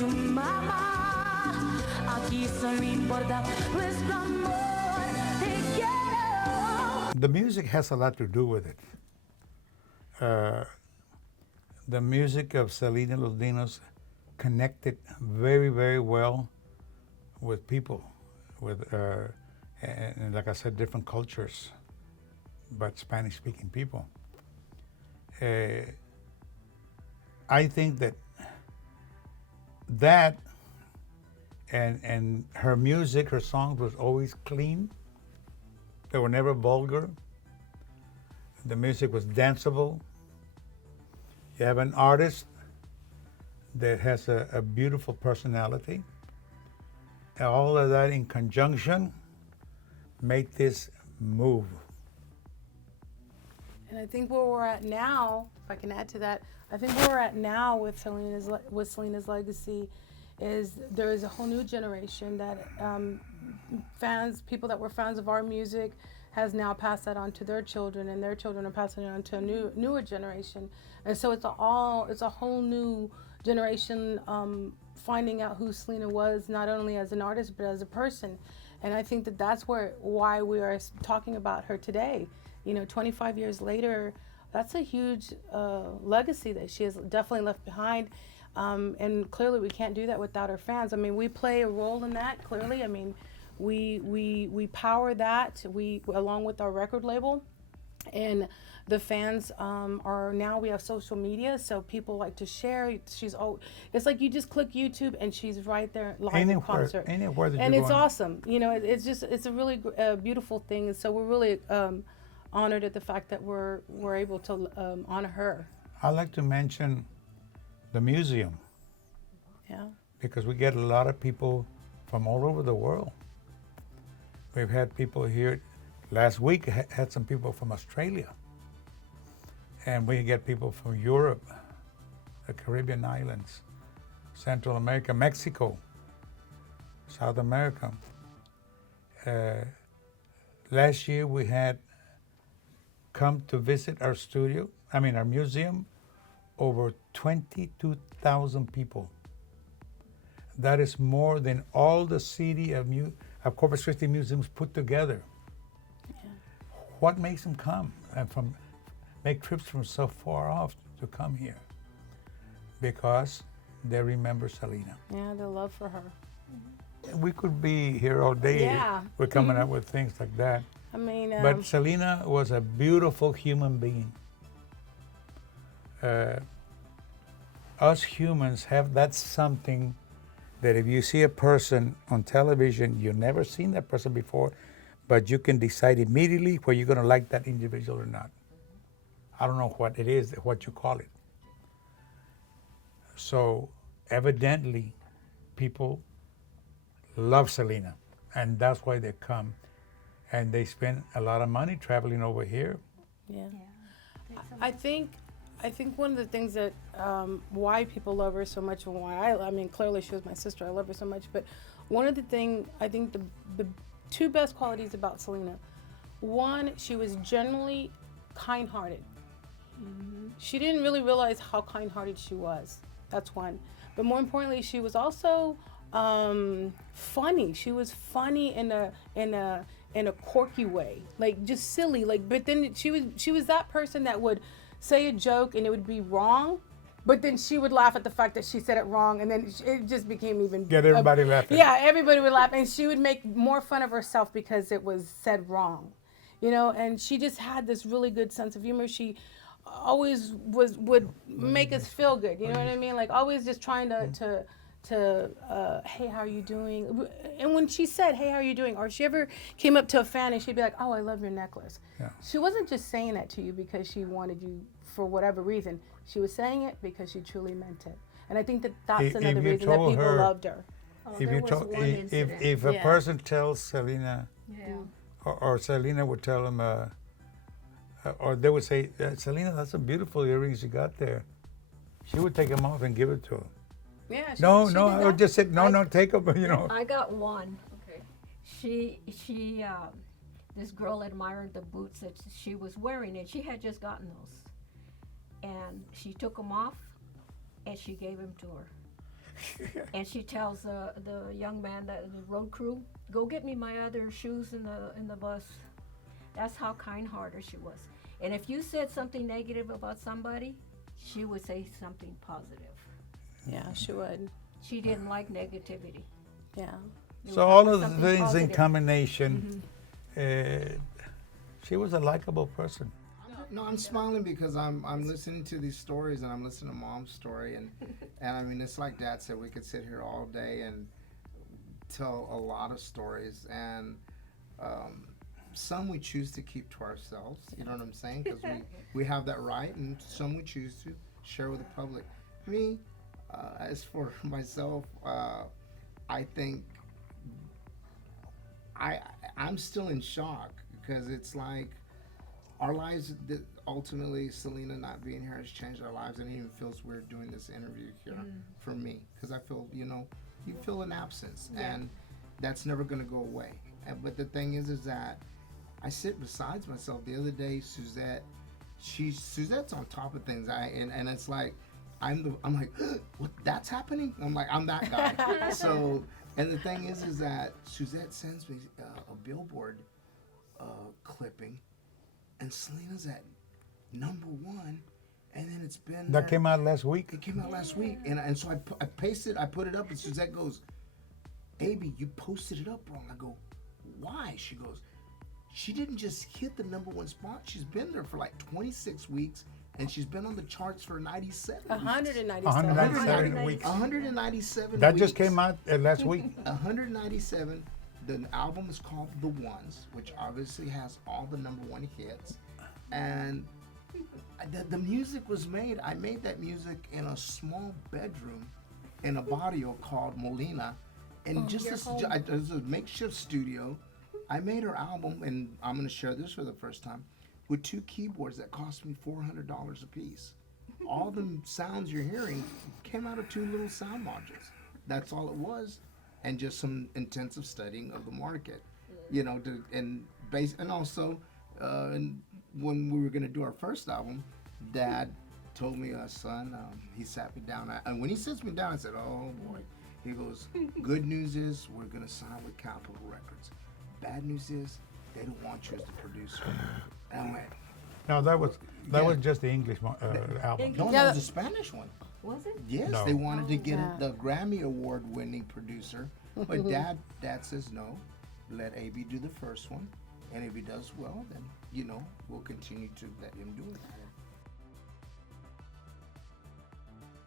tu mamá. Aquí solo importa nuestro amor. Te quiero. The music has a lot to do with it. The music of Selena Los Dinos connected very, very well with people, with, and like I said, different cultures, but Spanish-speaking people. I think that and her music, her songs was always clean. They were never vulgar. The music was danceable. You have an artist that has a beautiful personality. And all of that in conjunction made this move. And I think where we're at now, if I can add to that, I think where we're at now with Selena's legacy is there is a whole new generation that people that were fans of our music has now passed that on to their children, and their children are passing it on to a newer generation. And so it's a whole new generation finding out who Selena was, not only as an artist but as a person. And I think that's why we are talking about her today. 25 years later, that's a huge legacy that she has definitely left behind. And clearly we can't do that without our fans. I mean, we play a role in that, clearly. I mean, we power that, along with our record label. And the fans we have social media, so people like to share. It's like you just click YouTube and she's right there live in concert. Anywhere that and you're it's going. Awesome. It's a really beautiful thing. And so we're really honored at the fact that we're able to honor her. I'd like to mention the museum. Yeah. Because we get a lot of people from all over the world. We've had people here. Last week had some people from Australia. And we get people from Europe, the Caribbean islands, Central America, Mexico, South America. Last year we had come to visit our museum, over 22,000 people. That is more than all the city of Corpus Christi museums put together. Yeah. What makes them come and make trips from so far off to come here? Because they remember Selena. Yeah, the love for her. We could be here all day. Yeah. We're coming up with things like that. I mean, But Selena was a beautiful human being. Us humans have that something that if you see a person on television, you've never seen that person before, but you can decide immediately whether you're going to like that individual or not. I don't know what it is, what you call it. So evidently, people love Selena, and that's why they come. And they spend a lot of money traveling over here. Yeah. I think one of the things that why people love her so much, and why I mean, clearly she was my sister. I love her so much. But one of the things, I think the two best qualities about Selena, one, she was generally kind-hearted. Mm-hmm. She didn't really realize how kind-hearted she was. That's one. But more importantly, she was also funny. She was funny in a quirky way, like just silly. But then she was that person that would say a joke and it would be wrong, but then she would laugh at the fact that she said it wrong, and then it just became even... Get everybody laughing. Yeah, everybody would laugh, and she would make more fun of herself because it was said wrong, and she just had this really good sense of humor. She always would make us feel good, you know what I mean? Like always just trying to hey, how are you doing? And when she said, hey, how are you doing? Or she ever came up to a fan and she'd be like, oh, I love your necklace. Yeah. She wasn't just saying that to you because she wanted you for whatever reason. She was saying it because she truly meant it. And I think that's another reason that people loved her. Oh, if a person tells Selena, or Selena would tell him, or they would say, Selena, that's some beautiful earrings you got there. She would take them off and give it to him. Yeah. I would just say, take them, I got one. Okay. She this girl admired the boots that she was wearing, and she had just gotten those. And she took them off, and she gave them to her. And she tells the young man, the road crew, go get me my other shoes in the bus. That's how kind-hearted she was. And if you said something negative about somebody, she would say something positive. Yeah, she would. She didn't like negativity. Yeah. It So was all always of the something things in positive. combination, she was a likable person. No, I'm smiling because I'm listening to these stories and I'm listening to Mom's story and I mean it's like Dad said, we could sit here all day and tell a lot of stories and some we choose to keep to ourselves. You know what I'm saying? Because we have that right, and some we choose to share with the public. Me, as for myself, I think I'm still in shock because it's like. Our lives, ultimately, Selena not being here has changed our lives, and it even feels weird doing this interview here for me, because I feel, you feel an absence, and that's never going to go away. But the thing is that I sit beside myself. The other day, Suzette's on top of things, and it's like, I'm like, what? That's happening? I'm like, I'm that guy. So, and the thing is that Suzette sends me a billboard clipping. And Selena's at #1, and then it's been That came out last week. It came out last week, and so I pasted, I put it up, and Suzette goes, "Baby, you posted it up wrong." I go, "Why?" She goes, "She didn't just hit the #1 spot. She's been there for like 26 weeks, and she's been on the charts for 97 197. 197 weeks. 197 That weeks. just came out last week. 197. The album is called The Ones, which obviously has all the #1 hits. And the music was made, I made that music in a small bedroom in a barrio called Molina. And it was a makeshift studio. I made her album, and I'm going to share this for the first time, with 2 keyboards that cost me $400 a piece. All the sounds you're hearing came out of 2 little sound modules. That's all it was. And just some intensive studying of the market, and also, when we were going to do our first album, Dad told me, son, he sat me down, and when he sits me down, I said, oh boy, he goes, good news is we're going to sign with Capitol Records. Bad news is they don't want you as the producer. And I went, No, that was just the English album. no, that was a Spanish one. Was it? Yes, No. they wanted to get the Grammy Award-winning producer, but Dad says no. Let AB do the first one, and if he does well, then we'll continue to let him do it.